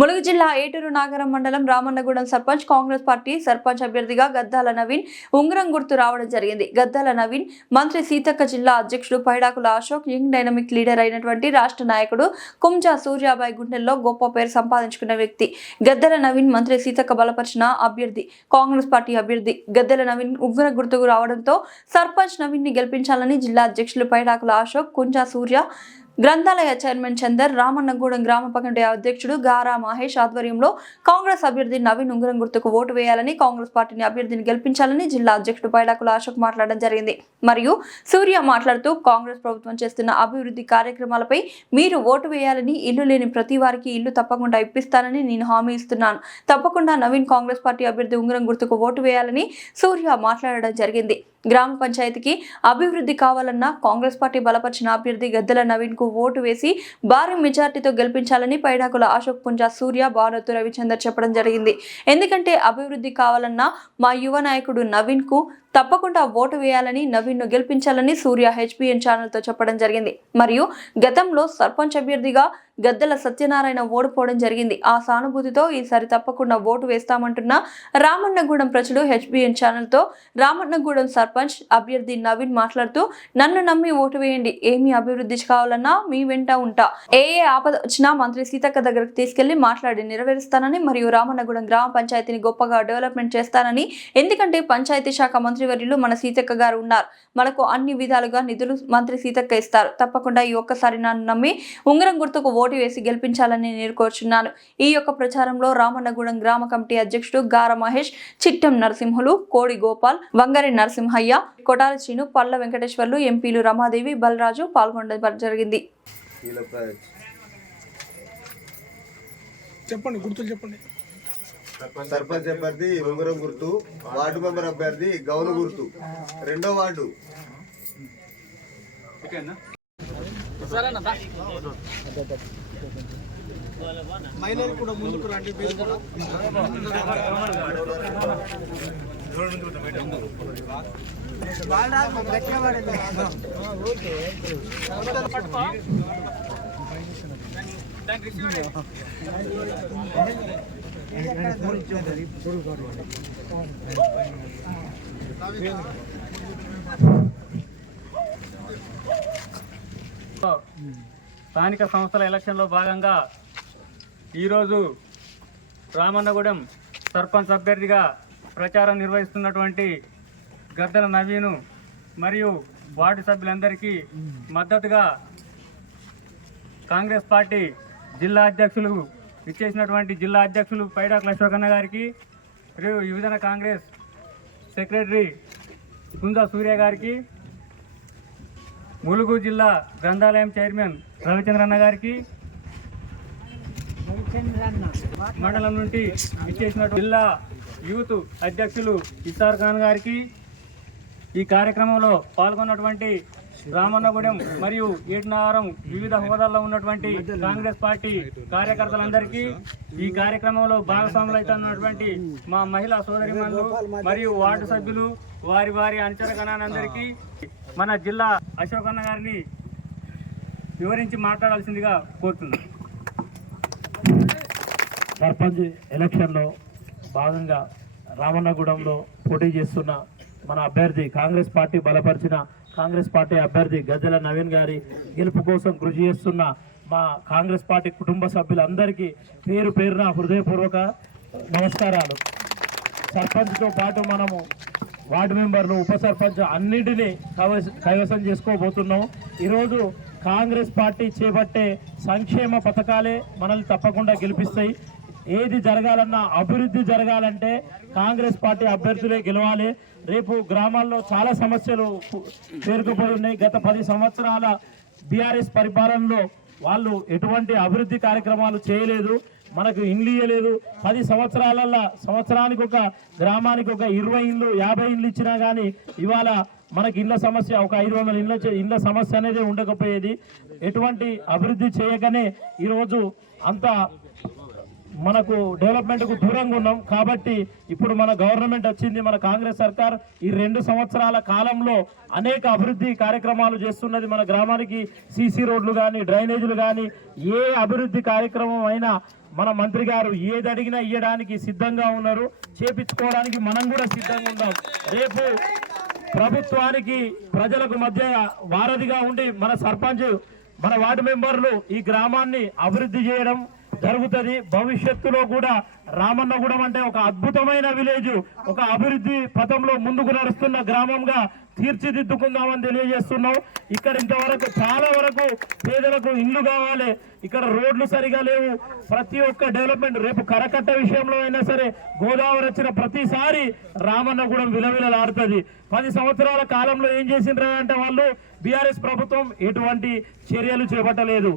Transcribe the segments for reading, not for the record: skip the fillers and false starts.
ములుగు జిల్లా ఏటూరు నాగరం మండలం రామన్నగూడెం సర్పంచ్ కాంగ్రెస్ పార్టీ సర్పంచ్ అభ్యర్థిగా గద్దాల నవీన్ ఉంగరం గుర్తు రావడం జరిగింది. గద్దాల నవీన్ మంత్రి సీతక్క జిల్లా అధ్యక్షుడు Paidakula Ashok young dynamic leader అయినటువంటి రాష్ట్ర నాయకుడు కుంజా సూర్యాబాయి గుండెల్లో గొప్ప పేరు సంపాదించుకున్న వ్యక్తి. గద్దెల నవీన్ మంత్రి సీతక్క బలపరిచిన అభ్యర్థి. కాంగ్రెస్ పార్టీ అభ్యర్థి గద్దెల నవీన్ ఉంగరం గుర్తుకు రావడంతో సర్పంచ్ నవీన్ ని గెలిపించాలని జిల్లా అధ్యక్షులు పైడాకుల అశోక్, కుంజా సూర్య, గ్రంథాలయ చైర్మన్ చందర్, రామన్నగూడెం గ్రామ కమిటీ అధ్యక్షుడు గారా మహేష్ ఆధ్వర్యంలో కాంగ్రెస్ అభ్యర్థి నవీన్ ఉంగరం గుర్తుకు ఓటు వేయాలని, కాంగ్రెస్ పార్టీని అభ్యర్థిని గెలిపించాలని జిల్లా అధ్యక్షుడు పైడాకుల అశోక్ మాట్లాడడం జరిగింది. మరియు సూర్య మాట్లాడుతూ కాంగ్రెస్ ప్రభుత్వం చేస్తున్న అభివృద్ధి కార్యక్రమాలపై మీరు ఓటు వేయాలని, ఇల్లు లేని ప్రతి వారికి ఇల్లు తప్పకుండా ఇప్పిస్తానని నేను హామీ ఇస్తున్నాను. తప్పకుండా నవీన్ కాంగ్రెస్ పార్టీ అభ్యర్థి ఉంగరం గుర్తుకు ఓటు వేయాలని సూర్య మాట్లాడడం జరిగింది. గ్రామ పంచాయతీకి అభివృద్ధి కావాలన్నా కాంగ్రెస్ పార్టీ బలపరిచిన అభ్యర్థి గద్దెల నవీన్ కు ఓటు వేసి భారీ మెజార్టీతో గెలిపించాలని పైడాకుల అశోక్, పుంజా సూర్య, భానుతు రవిచందర్ చెప్పడం జరిగింది. ఎందుకంటే అభివృద్ధి కావాలన్నా మా యువ నాయకుడు నవీన్ కు తప్పకుండా ఓటు వేయాలని, నవీన్ ను గెలిపించాలని సూర్య హెచ్బిఎన్ ఛానల్ తో చెప్పడం జరిగింది. మరియు గతంలో సర్పంచ్ అభ్యర్థిగా గద్దెల సత్యనారాయణ ఓడిపోవడం జరిగింది. ఆ సానుభూతితో ఈసారి తప్పకుండా ఓటు వేస్తామంటున్న రామన్నగూడెం ప్రజలు హెచ్బిఎన్ ఛానల్ తో రామన్నగూడెం సర్పంచ్ అభ్యర్థి నవీన్ మాట్లాడుతూ, నన్ను నమ్మి ఓటు వేయండి, ఏమి అభివృద్ధి కావాలన్నా మీ వెంట ఉంటా, ఏ ఆపద వచ్చినా మంత్రి సీతక్క దగ్గరకు తీసుకెళ్లి మాట్లాడి నెరవేరుస్తానని, మరియు రామన్నగూడెం గ్రామ పంచాయతీని గొప్పగా డెవలప్మెంట్ చేస్తానని, ఎందుకంటే పంచాయతీ శాఖ మంత్రివర్యులు మన సీతక్క గారు ఉన్నారు, మనకు అన్ని విధాలుగా నిధులు మంత్రి సీతక్క ఇస్తారు. తప్పకుండా ఈ ఒక్కసారి నన్ను నమ్మి ఉంగరం గుర్తుకు ఓటు వేసి గెలిపించాలని నేను కోరుచున్నాను. ఈ యొక్క ప్రచారంలో రామన్నగూడెం గ్రామ కమిటీ అధ్యక్షుడు గార మహేష్, చిట్టం నరసింహులు, కోడి గోపాల్, వంగరి నరసింహయ్య, కొటారి శ్రీను, పల్ల వెంకటేశ్వర్లు, ఎంపీలు రమాదేవి, బలరాజు పాల్గొనడం జరిగింది. చెప్పండి, గుర్తులు చెప్పండి. సర్పంచ్ అభ్యర్థి ఉంగరం గుర్తు, వార్డు మెంబర్ అభ్యర్థి గౌను గుర్తు, 2వ వార్డు. మహిళలు కూడా ముందుకు రండి. స్థానిక సంస్థల ఎలక్షన్లో భాగంగా ఈరోజు రామన్నగూడెం సర్పంచ్ అభ్యర్థిగా ప్రచారం నిర్వహిస్తున్నటువంటి గద్దెల నవీను మరియు వార్డు సభ్యులందరికీ మద్దతుగా కాంగ్రెస్ పార్టీ జిల్లా అధ్యక్షులు ఇచ్చేసినటువంటి జిల్లా అధ్యక్షులు పైడాకుల అశోక్ అన్న గారికి, మరియు యువజన కాంగ్రెస్ సెక్రటరీ కుంజా సూర్య గారికి, ములుగు జిల్లా గ్రంథాలయం చైర్మన్ రవిచంద్రన్న గారికి, మండలం నుండి ఇచ్చేసిన జిల్లా యూత్ అధ్యక్షులు ఇసార్ ఖాన్ గారికి, ఈ కార్యక్రమంలో పాల్గొన్నటువంటి రామన్నగూడెం మరియు ఏటనారం వివిధ హోదాల్లో ఉన్నటువంటి కాంగ్రెస్ పార్టీ కార్యకర్తలందరికీ, ఈ కార్యక్రమంలో భాగస్వాములైతున్నటువంటి మా మహిళా సోదరిమణులు మరియు వార్డు సభ్యులు, వారి అంచనగణానందరికీ మన జిల్లా అశోక్ అన్న గారిని వివరించి మాట్లాడాల్సిందిగా కోరుతున్నాను. సర్పంచ్ ఎలక్షన్లో భాగంగా రామన్నగూడెంలో పోటీ చేస్తున్న మన అభ్యర్థి, కాంగ్రెస్ పార్టీ బలపరిచిన కాంగ్రెస్ పార్టీ అభ్యర్థి గద్దెల నవీన్ గారి గెలుపు కోసం కృషి చేస్తున్న మా కాంగ్రెస్ పార్టీ కుటుంబ సభ్యులందరికీ పేరు పేరున హృదయపూర్వక నమస్కారాలు. సర్పంచ్తో పాటు మనము వార్డు మెంబర్లు, ఉప సర్పంచ్ అన్నింటినీ కైవసం చేసుకోబోతున్నాం. ఈరోజు కాంగ్రెస్ పార్టీ చేపట్టే సంక్షేమ పథకాలే మనల్ని తప్పకుండా గెలిపిస్తాయి. ఏది జరగాలన్నా, అభివృద్ధి జరగాలంటే కాంగ్రెస్ పార్టీ అభ్యర్థులే గెలవాలి. రేపు గ్రామాల్లో చాలా సమస్యలు పేరుకుపోయి ఉన్నాయి. గత 10 సంవత్సరాల బీఆర్ఎస్ పరిపాలనలో వాళ్ళు ఎటువంటి అభివృద్ధి కార్యక్రమాలు చేయలేదు, మనకు ఇండ్లు ఇవ్వలేదు. 10 సంవత్సరాలలో సంవత్సరానికి ఒక గ్రామానికి ఒక 20 ఇండ్లు 50 ఇండ్లు ఇచ్చినా కానీ ఇవాళ మనకి ఇళ్ల సమస్య, ఒక 500 ఇళ్ల సమస్య అనేది ఉండకపోయేది. ఎటువంటి అభివృద్ధి చేయకనే ఈరోజు అంత మనకు డెవలప్మెంట్కు దూరంగా ఉన్నాం. కాబట్టి ఇప్పుడు మన గవర్నమెంట్ వచ్చింది, మన కాంగ్రెస్ సర్కార్ ఈ 2 సంవత్సరాల కాలంలో అనేక అభివృద్ధి కార్యక్రమాలు చేస్తున్నది. మన గ్రామానికి సీసీ రోడ్లు కానీ, డ్రైనేజీలు కానీ, ఏ అభివృద్ధి కార్యక్రమం అయినా మన మంత్రి గారు ఏది అడిగినా ఇవ్వడానికి సిద్ధంగా ఉన్నారు, చేపించుకోవడానికి మనం కూడా సిద్ధంగా ఉన్నాం. రేపు ప్రభుత్వానికి ప్రజలకు మధ్య వారధిగా ఉండి మన సర్పంచ్ మన వార్డు మెంబర్లు ఈ గ్రామాన్ని అభివృద్ధి చేయడం జరుగుతుంది. భవిష్యత్తులో కూడా రామన్నగూడెం అంటే ఒక అద్భుతమైన విలేజ్, ఒక అభివృద్ధి పథంలో ముందుకు నడుస్తున్న గ్రామంగా తీర్చిదిద్దుకుందామని తెలియజేస్తున్నాం. ఇక్కడ ఇంతవరకు చాలా వరకు పేదలకు ఇండ్లు కావాలి, ఇక్కడ రోడ్లు సరిగా లేవు, ప్రతి ఒక్క డెవలప్మెంట్ రేపు కరకట్ట విషయంలో అయినా సరే గోదావరి వచ్చిన ప్రతిసారి రామన్నగూడెం విలవిలలాడుతుంది. 10 సంవత్సరాల కాలంలో ఏం చేసిండ్రు అంటే వాళ్ళు బీఆర్ఎస్ ప్రభుత్వం ఎటువంటి చర్యలు చేపట్టలేదు.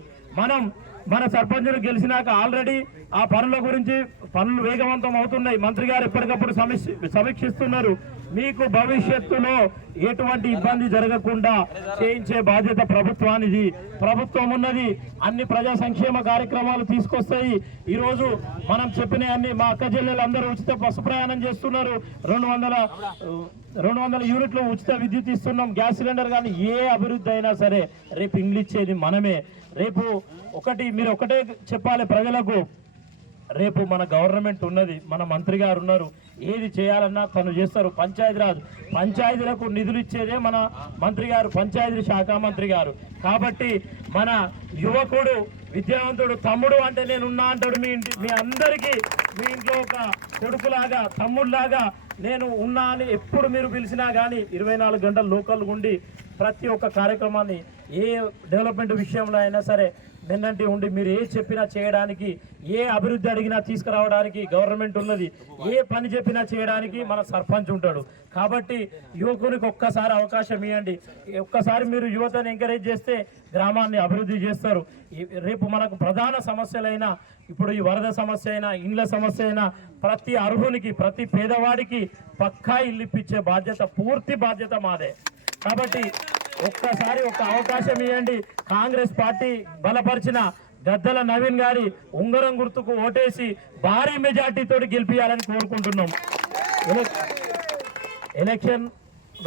మన సర్పంచులు గెలిచినాక ఆల్రెడీ ఆ పనుల గురించి పనులు వేగవంతం అవుతున్నాయి. మంత్రి గారు ఎప్పటికప్పుడు సమీక్షిస్తున్నారు. మీకు భవిష్యత్తులో ఎటువంటి ఇబ్బంది జరగకుండా చేయించే బాధ్యత ప్రభుత్వానిది. ప్రభుత్వం ఉన్నది, అన్ని ప్రజా సంక్షేమ కార్యక్రమాలు తీసుకొస్తాయి. ఈరోజు మనం చెప్పిన అన్ని మా అక్క చెల్లెలు అందరూ ఉచిత బస్సు ప్రయాణం చేస్తున్నారు. 200 యూనిట్లు ఉచిత విద్యుత్ ఇస్తున్నాం, గ్యాస్ సిలిండర్. కానీ ఏ అభివృద్ధి అయినా సరే రేపు ఇంగ్లీచ్చేది మనమే. రేపు మీరు ఒకటే చెప్పాలి ప్రజలకు, రేపు మన గవర్నమెంట్ ఉన్నది, మన మంత్రి గారు ఉన్నారు, ఏది చేయాలన్నా తను చేస్తారు. పంచాయతీలకు నిధులు ఇచ్చేదే మన మంత్రి గారు, పంచాయతీ శాఖ మంత్రి గారు. కాబట్టి మన యువకుడు విద్యావంతుడు తమ్ముడు అంటే నేనున్నా అంటాడు. మీ అందరికీ మీ ఇంట్లో ఒక కొడుకులాగా తమ్ముడులాగా నేను ఉన్నా అని ఎప్పుడు మీరు పిలిచినా కానీ 24 గంటలు లోకల్ ఉండి ప్రతి ఒక్క కార్యక్రమాన్ని ఏ డెవలప్మెంట్ విషయంలో అయినా సరే నిన్నంటి ఉండి మీరు ఏ చెప్పినా చేయడానికి, ఏ అభివృద్ధి అడిగినా తీసుకురావడానికి గవర్నమెంట్ ఉన్నది. ఏ పని చెప్పినా చేయడానికి మన సర్పంచ్ ఉంటాడు. కాబట్టి యువకునికి ఒక్కసారి అవకాశం ఇవ్వండి. ఒక్కసారి మీరు యువతను ఎంకరేజ్ చేస్తే గ్రామాన్ని అభివృద్ధి చేస్తారు. రేపు మనకు ప్రధాన సమస్యలైనా, ఇప్పుడు ఈ వరద సమస్య అయినా, ఇండ్ల సమస్య అయినా, ప్రతి అర్హునికి ప్రతి పేదవాడికి పక్కా ఇల్లు ఇప్పించే బాధ్యత, పూర్తి బాధ్యత మాదే. కాబట్టి ఒక్కసారి ఒక అవకాశం ఇవ్వండి. కాంగ్రెస్ పార్టీ బలపరిచిన గద్దల నవీన్ గారి ఉంగరం గుర్తుకు ఓటేసి భారీ మెజార్టీతో గెలిపించాలని కోరుకుంటున్నాం. ఎలక్షన్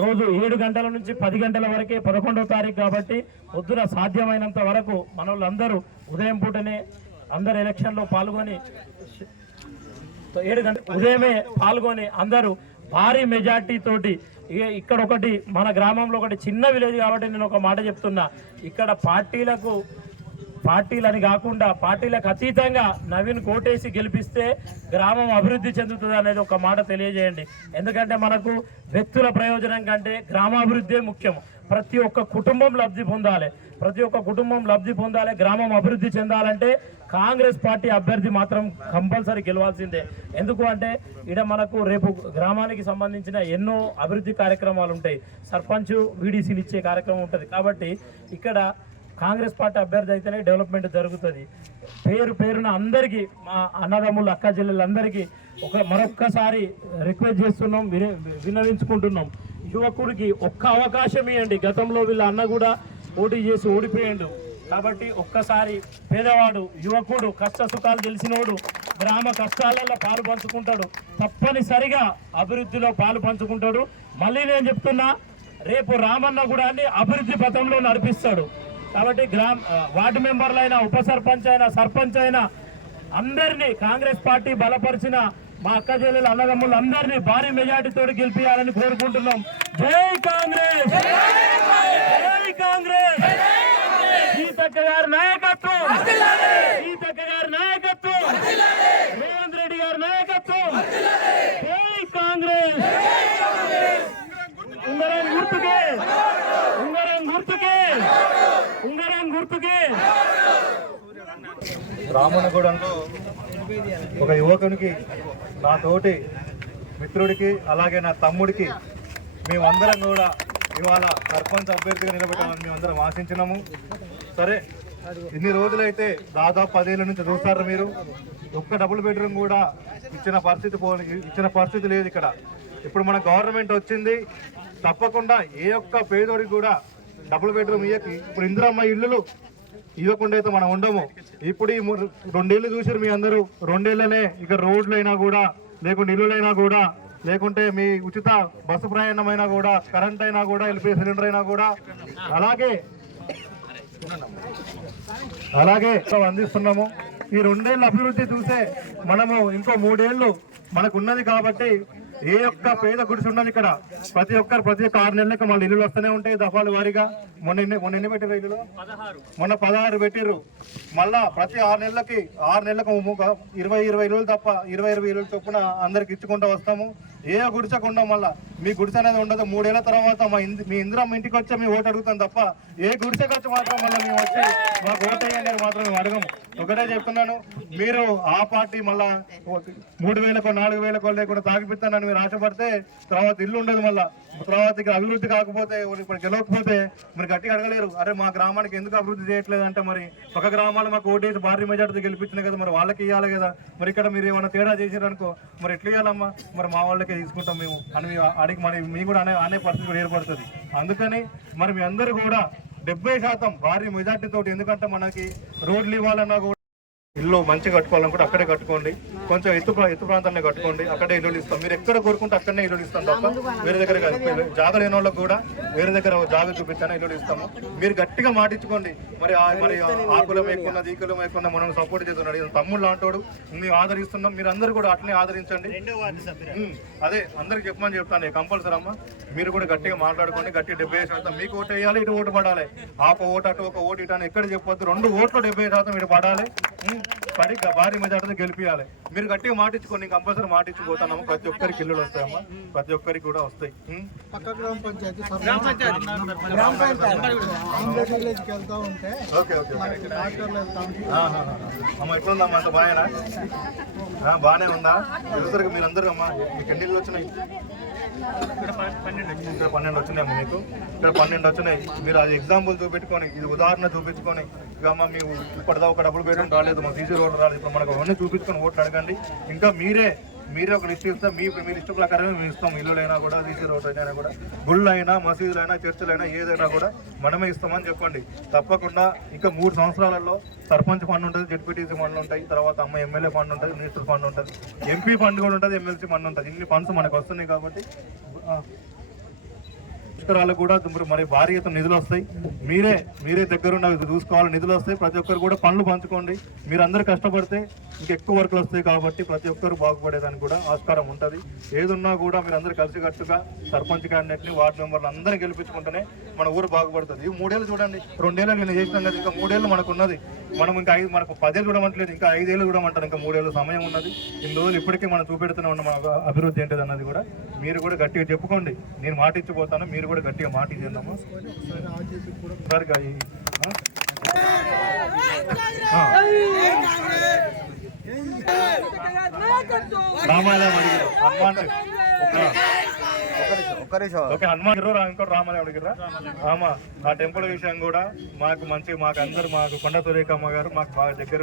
రోజు 7 గంటల నుంచి 10 గంటల వరకే, 11వ తారీఖు కాబట్టి పొద్దున సాధ్యమైనంత వరకు మన వాళ్ళందరూ ఉదయం పూటనే అందరు ఎలక్షన్లో పాల్గొని 7 గంటల ఉదయమే పాల్గొని అందరూ భారీ మెజార్టీ తోటి. ఇక్కడ ఒకటి మన గ్రామంలో ఒకటి చిన్న విలేజ్ కాబట్టి నేను ఒక మాట చెప్తున్నా, ఇక్కడ పార్టీలని కాకుండా పార్టీలకు అతీతంగా నవీన్ కోటేసి గెలిపిస్తే గ్రామం అభివృద్ధి చెందుతుంది అనేది ఒక మాట తెలియజేయండి. ఎందుకంటే మనకు వ్యక్తుల ప్రయోజనం కంటే గ్రామాభివృద్ధి ముఖ్యం. ప్రతి ఒక్క కుటుంబం లబ్ధి పొందాలి, గ్రామం అభివృద్ధి చెందాలంటే కాంగ్రెస్ పార్టీ అభ్యర్థి మాత్రం కంపల్సరీ గెలవాల్సిందే. ఎందుకు అంటే ఇక్కడ మనకు రేపు గ్రామానికి సంబంధించిన ఎన్నో అభివృద్ధి కార్యక్రమాలు ఉంటాయి. సర్పంచ్ వీడీసీలు ఇచ్చే కార్యక్రమం ఉంటుంది. కాబట్టి ఇక్కడ కాంగ్రెస్ పార్టీ అభ్యర్థి అయితేనే డెవలప్మెంట్ జరుగుతుంది. పేరున అందరికీ, మా అన్నదమ్ములు అక్క చెల్లెళ్ళందరికీ మరొక్కసారి రిక్వెస్ట్ చేస్తున్నాం, విన్నవించుకుంటున్నాం. యువకుడికి ఒక్క అవకాశం ఇవ్వండి. గతంలో వీళ్ళ అన్న కూడా పోటీ చేసి ఓడిపోయాడు. కాబట్టి ఒక్కసారి పేదవాడు, యువకుడు, కష్ట సుఖాలు తెలిసినోడు గ్రామ కష్టాలలో పాలు పంచుకుంటాడు, తప్పనిసరిగా అభివృద్ధిలో పాలు పంచుకుంటాడు. మళ్ళీ నేను చెప్తున్నా, రేపు రామన్నగూడాన్ని అభివృద్ధి పథంలో నడిపిస్తాడు. కాబట్టి వార్డు మెంబర్లైనా, ఉప సర్పంచ్ అయినా, సర్పంచ్ అయినా అందరినీ కాంగ్రెస్ పార్టీ బలపరిచిన మా అక్క చెల్లెలు అన్నదమ్ములు అందరినీ భారీ మెజార్టీతో గెలిపించాలని కోరుకుంటున్నాం. జై కాంగ్రెస్, జై కాంగ్రెస్. సీతక్క గారి నాయకత్వం, రేవంత్ రెడ్డి గారి నాయకత్వం. జై కాంగ్రెస్. ఉంగరం గుర్తుకే. రామన్నగూడెంలో ఒక యువకునికి, నా తోటి మిత్రుడికి, అలాగే నా తమ్ముడికి మేమందరం కూడా ఇవాళ సర్పంచ్ అభ్యర్థిగా నిలబెట్టామని మేమందరం ఆశించినాము. సరే, ఇన్ని రోజులైతే దాదాపు 10 ఏళ్ళ నుంచి చూస్తారు మీరు. ఒక్క డబుల్ బెడ్రూమ్ కూడా ఇచ్చిన పరిస్థితి లేదు ఇక్కడ. ఇప్పుడు మన గవర్నమెంట్ వచ్చింది, తప్పకుండా ఏ ఒక్క పేదోడికి కూడా డబుల్ బెడ్రూమ్ ఇవ్వకి. ఇప్పుడు ఇందిరమ్మ ఇల్లులు ఇవ్వకుండా అయితే మనం ఉండము. ఇప్పుడు ఈ 2 ఏళ్ళు చూసారు మీ అందరూ. 2 ఏళ్ళనే ఇక రోడ్లైనా కూడా, లేకుంటే ఇల్లులైనా కూడా, లేకుంటే మీ ఉచిత బస్సు ప్రయాణం అయినా కూడా, కరెంట్ అయినా కూడా, ఎల్పీ సిలిండర్ అయినా కూడా, అలాగే అందిస్తున్నాము. ఈ 2 ఏళ్ళ అభివృద్ధి చూసే మనము ఇంకో 3 ఏళ్ళు మనకు ఉన్నది కాబట్టి ఏ ఒక్క పేద గుడిసి ఉండదు ఇక్కడ. ప్రతి ఒక్క 6 నెలలకు మళ్ళీ ఇల్లులు వస్తూనే ఉంటాయి దఫాలు వారీగా. మొన్న ఎన్ని పెట్టిరు ఇల్లులు? మొన్న 16 పెట్టిర్రు. మళ్ళా ప్రతి 6 నెలలకు 20 ఇల్లులు తప్ప 20 ఇల్లులు చొప్పున అందరికి ఇచ్చుకుంటూ వస్తాము. ఏ గుడిసకుండా మళ్ళా మీ గుడిసె అనేది ఉండదు. 3 ఏళ్ల తర్వాత మీ ఇందిరమ్మ ఇంటికి వచ్చి మీ ఓటు అడుగుతాం తప్ప ఏ గుడిసెకి వచ్చి మాత్రం మళ్ళీ మేము వచ్చి మాకు ఓటు వేయండి మాత్రం మేము అడగము. ఒకటే చెప్తున్నాను, మీరు ఆ పార్టీ మళ్ళా 3,000కో 4,000కో లేకుండా తాగిపిస్తానని మీరు ఆశపడితే తర్వాత ఇల్లు ఉండదు. మళ్ళా తర్వాత ఇక్కడ అభివృద్ధి కాకపోతే ఇప్పుడు గెలవకపోతే మీరు గట్టిగా అడగలేరు. అరే మా గ్రామానికి ఎందుకు అభివృద్ధి చేయట్లేదు అంటే మరి ఒక గ్రామాలు మాకు ఓటేసి భారీ మెజార్టీ గెలిపించినాయి కదా, మరి వాళ్ళకి ఇవ్వాలి కదా. మరి ఇక్కడ మీరు ఏమైనా తేడా చేసారనుకో మరి ఎట్లా ఇవ్వాలమ్మా? మరి మా వాళ్ళకే తీసుకుంటాం మేము అని అడిగి మరి మీ కూడా అనే పరిస్థితి కూడా ఏర్పడుతుంది. అందుకని మరి మీ అందరూ కూడా 70% భారీ మెజార్టీ తోటి, ఎందుకంటే మనకి రోడ్లు ఇవ్వాలన్నా కూడా ఇల్లు మంచిగా కట్టుకోవాలనుకుంటే అక్కడే కట్టుకోండి. కొంచెం ఎత్తు ప్రాంతాన్ని కట్టుకోండి, అక్కడే ఇల్లు ఇస్తాం. మీరు ఎక్కడ కోరుకుంటే అక్కడనే ఇల్లు ఇస్తాం తప్ప వేరే దగ్గర జాగా లేని వాళ్ళకి కూడా వేరే దగ్గర జాగా చూపించానే ఇల్లు ఇస్తాము. మీరు గట్టిగా మాటించుకోండి. మరి ఆ కులం ఎక్కున్నది ఈ కులం ఎక్కున్నా మనం సపోర్ట్ చేస్తున్నాడు తమ్ముడు లాంటోడు మేము ఆదరిస్తున్నాం. మీరు అందరూ కూడా అట్లనే ఆదరించండి. అదే అందరికి చెప్పమని చెప్తాను కంపల్సరీ అమ్మ. మీరు కూడా గట్టిగా మాట్లాడుకోండి. గట్టిగా 70% మీకు ఓటు వేయాలి, ఇటు ఓటు పడాలి. ఒక ఓటు అటు ఒక ఓటు ఇటు అని ఎక్కడ చెప్పొద్దు. 2 ఓట్లు 70% ఇటు పడాలి. పడి భారీ మెజార్టీతో గెలిపియాలి. మీరు గట్టిగా మాటించుకోండి. కంపల్సరీ మాటించిపోతున్నాము. ప్రతి ఒక్కరికి ఇల్లులు వస్తాయమ్మా, ప్రతి ఒక్కరికి కూడా వస్తాయి. పక్క గ్రామ పంచాయతీ విలేజ్కి వెళ్తా ఉంటే ఓకే ఓకే డాక్టర్లు వెళ్తా ఉంటే అమ్మ ఎట్లుందమ్మా? అంత బాగానేనా? బాగానే ఉందా? తెలుసరికి మీరు అందరూ అమ్మా మీకు ఎన్ని ఇల్లు వచ్చినాయి? ఇక్కడ 12 వచ్చినాయి మీకు. ఇక్కడ 12 వచ్చినాయి. మీరు అది ఎగ్జాంపుల్ చూపెట్టుకొని, ఇది ఉదాహరణ చూపించుకొని, ఇక అమ్మ మేము ఇప్పటిదా ఒక డబ్బులు పెట్టడం రాలేదు, మా సీసీ రోడ్డు రాలేదు, ఇప్పుడు మనకు అవన్నీ చూపించుకొని ఓట్లు అడగండి. ఇంకా మీరే ఒక లిస్ట్ ఇస్తాం. మీ లిస్టు ప్రకారమే మేము ఇస్తాం. ఇల్లులైనా కూడా సీసీ రోడ్డు అయినా కూడా గుళ్ళు అయినా మసీదులైనా చర్చిలైనా ఏదైనా కూడా మనమే ఇస్తామని చెప్పండి. తప్పకుండా ఇంకా 3 సంవత్సరాలలో సర్పంచ్ ఫండ్ ఉంటుంది, జెడ్పీటీసీ ఫండ్లు ఉంటాయి, తర్వాత అమ్మ ఎమ్మెల్యే ఫండ్ ఉంటుంది, మినిస్టర్ ఫండ్ ఉంటుంది, ఎంపీ ఫండ్ కూడా ఉంటుంది, ఎమ్మెల్సీ ఫండ్ ఉంటుంది. ఇన్ని ఫండ్స్ మనకు వస్తున్నాయి కాబట్టి పుష్కరాలకు కూడా మరి భారీ ఎత్తున నిధులు వస్తాయి. మీరే దగ్గరుండి చూసుకోవాలి. నిధులు వస్తాయి. ప్రతి ఒక్కరు కూడా పనులు పంచుకోండి. మీరు అందరూ కష్టపడితే ఇంకెక్కువ వర్కులు వస్తాయి కాబట్టి ప్రతి ఒక్కరు బాగుపడేదానికి కూడా ఆస్కారం ఉంటుంది. ఏదున్నా కూడా మీరు అందరూ కలిసికట్టుగా సర్పంచ్ క్యాండిడేట్ని వార్డు మెంబర్లు అందరూ గెలిపించుకుంటేనే మన ఊరు బాగుపడుతుంది. ఈ 3 ఏళ్ళు చూడండి, 2 ఏళ్ళు నేను చేసినాం కదా, ఇంకా 3 ఏళ్ళు మనకు ఉన్నది. మనం ఇంకా మనకు 10 ఏళ్ళు చూడమంటలేదు, ఇంకా 5 ఏళ్ళు చూడమంటారు. ఇంకా 3 ఏళ్ళు సమయం ఉన్నది. ఇన్ని రోజులు ఇప్పటికీ మనం చూపెడుతూనే ఉన్నాం మన అభివృద్ధి ఏంటిది అన్నది కూడా. మీరు కూడా గట్టిగా చెప్పుకోండి. నేను మాటిచ్చిపోతాను, మీరు కూడా గట్టిగా మాట ఇచ్చేద్దాము. రామాలయం అడిగారు, హనుమాన్ ఇంకోటి రామాలయం అడిగిరా. ఆ టెంపుల్ విషయం కూడా మాకు కొండ సురేఖమ్మ గారు మాకు బాగా దగ్గర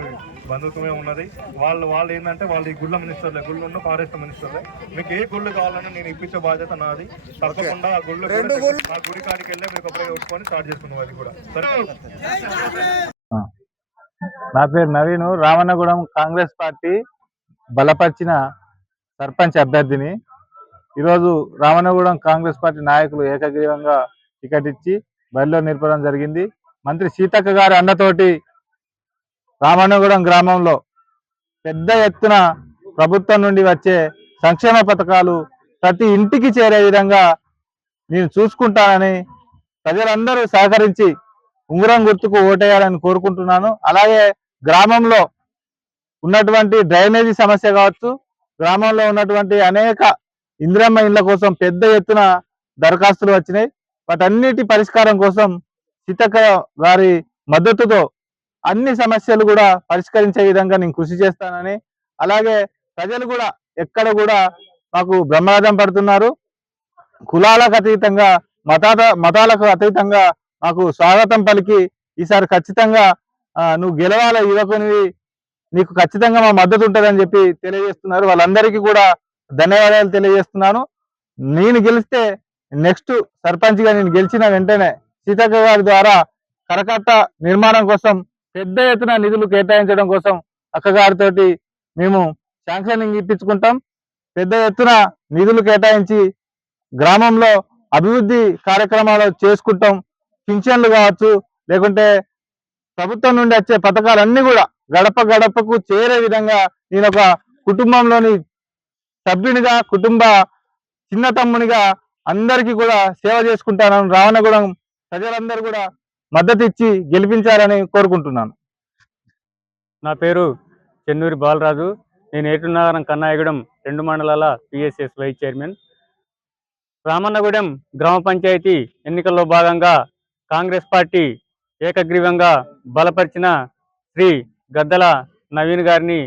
బంధుత్వమే ఉన్నది. వాళ్ళు ఏంటంటే వాళ్ళు ఈ గుళ్ళ మినిస్టర్లే, గుళ్ళు ఫారెస్ట్ మినిస్టర్లే. మీకు ఏ గుళ్ళు కావాలని నేను ఇప్పించే బాధ్యత నాది. తప్పకుండా ఆ గుళ్ళు ఆ గుడి కాడికి వెళ్ళి మీకు ఒకరే కొట్టుకొని స్టార్ట్ చేసుకున్నాం. అది కూడా సరే. నా పేరు నవీన్, రామన్నగూడెం కాంగ్రెస్ పార్టీ బలపరిచిన సర్పంచ్ అభ్యర్థిని. ఈరోజు రామన్నగూడెం కాంగ్రెస్ పార్టీ నాయకులు ఏకగ్రీవంగా టికెట్ ఇచ్చి బరిలో నిలపడం జరిగింది. మంత్రి సీతక్క గారి అండతోటి రామన్నగూడెం గ్రామంలో పెద్ద ఎత్తున ప్రభుత్వం నుండి వచ్చే సంక్షేమ పథకాలు ప్రతి ఇంటికి చేరే విధంగా నేను చూసుకుంటానని ప్రజలందరూ సహకరించి ఉంగరం గుర్తుకు ఓటేయాలని కోరుకుంటున్నాను. అలాగే గ్రామంలో ఉన్నటువంటి డ్రైనేజీ సమస్య కావచ్చు, గ్రామంలో ఉన్నటువంటి అనేక ఇందిరమ్మ ఇళ్ల కోసం పెద్ద ఎత్తున దరఖాస్తులు వచ్చినాయి. వాటన్నిటి పరిష్కారం కోసం సీతక్క గారి మద్దతుతో అన్ని సమస్యలు కూడా పరిష్కరించే విధంగా నేను కృషి చేస్తానని, అలాగే ప్రజలు కూడా ఎక్కడ కూడా మాకు బ్రహ్మరథం పడుతున్నారు. కులాలకు అతీతంగా మతాలకు అతీతంగా మాకు స్వాగతం పలికి ఈసారి ఖచ్చితంగా నువ్వు గెలవాల యువకునివి, నీకు ఖచ్చితంగా మా మద్దతు ఉంటుందని చెప్పి తెలియజేస్తున్నారు. వాళ్ళందరికీ కూడా ధన్యవాదాలు తెలియజేస్తున్నాను. నేను గెలిస్తే నెక్స్ట్ సర్పంచ్గా నేను గెలిచిన వెంటనే సీతక్క గారి ద్వారా కరకట్ట నిర్మాణం కోసం పెద్ద ఎత్తున నిధులు కేటాయించడం కోసం అక్కగారితో మేము శాంక్షనింగ్ ఇప్పించుకుంటాం. పెద్ద ఎత్తున నిధులు కేటాయించి గ్రామంలో అభివృద్ధి కార్యక్రమాలు చేసుకుంటాం. పింఛన్లు కావచ్చు, లేకుంటే ప్రభుత్వం నుండి వచ్చే పథకాలన్నీ కూడా గడప గడపకు చేరే విధంగా నేను ఒక కుటుంబంలోని సభ్యునిగా, కుటుంబ చిన్న తమ్మునిగా అందరికీ కూడా సేవ చేసుకుంటానని రావణగూడెం ప్రజలందరూ కూడా మద్దతు ఇచ్చి గెలిపించాలని కోరుకుంటున్నాను. నా పేరు చెన్నూరి బాలరాజు. నేను ఏటూరు నగరం కన్నాయగూడెం 2 మండలాల పిఎస్ఎస్ వైస్ చైర్మన్. రామన్నగూడెం గ్రామ పంచాయతీ ఎన్నికల్లో భాగంగా కాంగ్రెస్ పార్టీ ఏకగ్రీవంగా బలపరిచిన శ్రీ గద్దల నవీన్ గారిని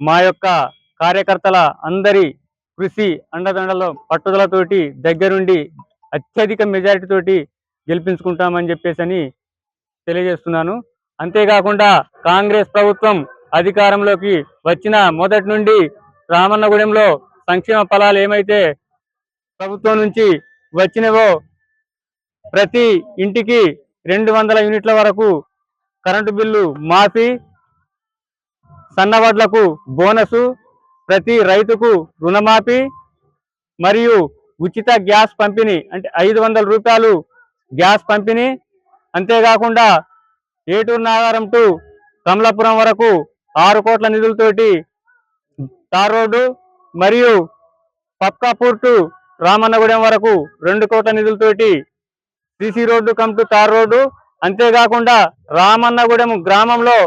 మా యొక్క కార్యకర్తల అందరి కృషి అండదండలో పట్టుదలతోటి దగ్గరుండి అత్యధిక మెజారిటీ తోటి గెలిపించుకుంటామని చెప్పేసి తెలియజేస్తున్నాను. అంతేకాకుండా కాంగ్రెస్ ప్రభుత్వం అధికారంలోకి వచ్చిన మొదటి నుండి రామన్నగూడెంలో సంక్షేమ ఫలాలు ఏమైతే ప్రభుత్వం నుంచి వచ్చినవో ప్రతి ఇంటికి 200 యూనిట్ల వరకు కరెంటు బిల్లు మాఫీ, సన్నవడ్లకు బోనసు, ప్రతి రైతుకు రుణమాఫీ మరియు ఉచిత గ్యాస్ పంపిణీ అంటే 500 రూపాయలు గ్యాస్ పంపిణీ. అంతేకాకుండా ఏటూరు నాగారం టు కమలాపురం వరకు 6 కోట్ల నిధులతోటి తార్ రోడ్డు మరియు పప్కాపూర్ టు రామన్నగూడెం వరకు 2 కోట్ల నిధులతోటి CC road cum to tar road. అంతేకాకుండా రామన్నగూడెం గ్రామంలో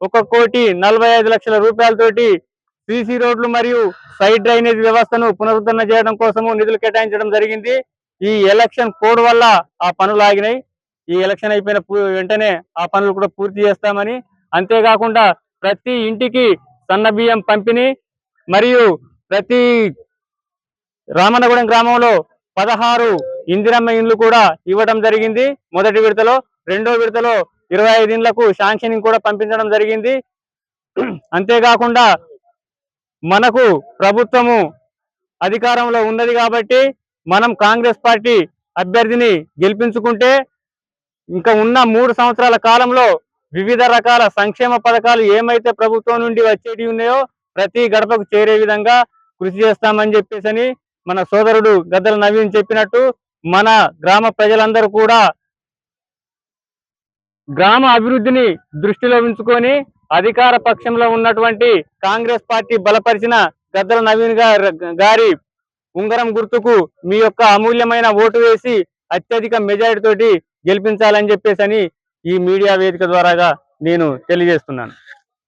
1,45,00,000 రూపాయలతోటి సిసి రోడ్లు మరియు సైడ్ డ్రైనేజ్ వ్యవస్థను పునరుద్ధరణ చేయడం కోసము నిధులు కేటాయించడం జరిగింది. ఈ ఎలక్షన్ కోడ్ వల్ల ఆ పనులు ఆగినాయి. ఈ ఎలక్షన్ అయిపోయిన వెంటనే ఆ పనులు కూడా పూర్తి చేస్తామని, అంతేకాకుండా ప్రతి ఇంటికి సన్న బియ్యం పంపిణీ మరియు ప్రతి రామన్నగూడెం గ్రామంలో 16 ఇందిరమ్మ ఇండ్లు కూడా ఇవ్వడం జరిగింది మొదటి విడతలో. రెండో విడతలో 25 ఇండ్లకు శాంక్షనింగ్ కూడా పంపించడం జరిగింది. అంతేకాకుండా మనకు ప్రభుత్వము అధికారంలో ఉన్నది కాబట్టి మనం కాంగ్రెస్ పార్టీ అభ్యర్థిని గెలిపించుకుంటే ఇంకా ఉన్న 3 సంవత్సరాల కాలంలో వివిధ రకాల సంక్షేమ పథకాలు ఏమైతే ప్రభుత్వం నుండి వచ్చేటి ఉన్నాయో ప్రతి గడపకు చేరే విధంగా కృషి చేస్తామని చెప్పేసి మన సోదరుడు గద్దల నవీన్ చెప్పినట్టు మన గ్రామ ప్రజలందరూ కూడా గ్రామ అభివృద్ధిని దృష్టిలో ఉంచుకొని అధికార పక్షంలో ఉన్నటువంటి కాంగ్రెస్ పార్టీ బలపరిచిన గద్దల నవీన్ గారి ఉంగరం గుర్తుకు మీ యొక్క అమూల్యమైన ఓటు వేసి అత్యధిక మెజారిటీ తోటి గెలిపించాలని చెప్పేసి ఈ మీడియా వేదిక ద్వారాగా నేను తెలియజేస్తున్నాను.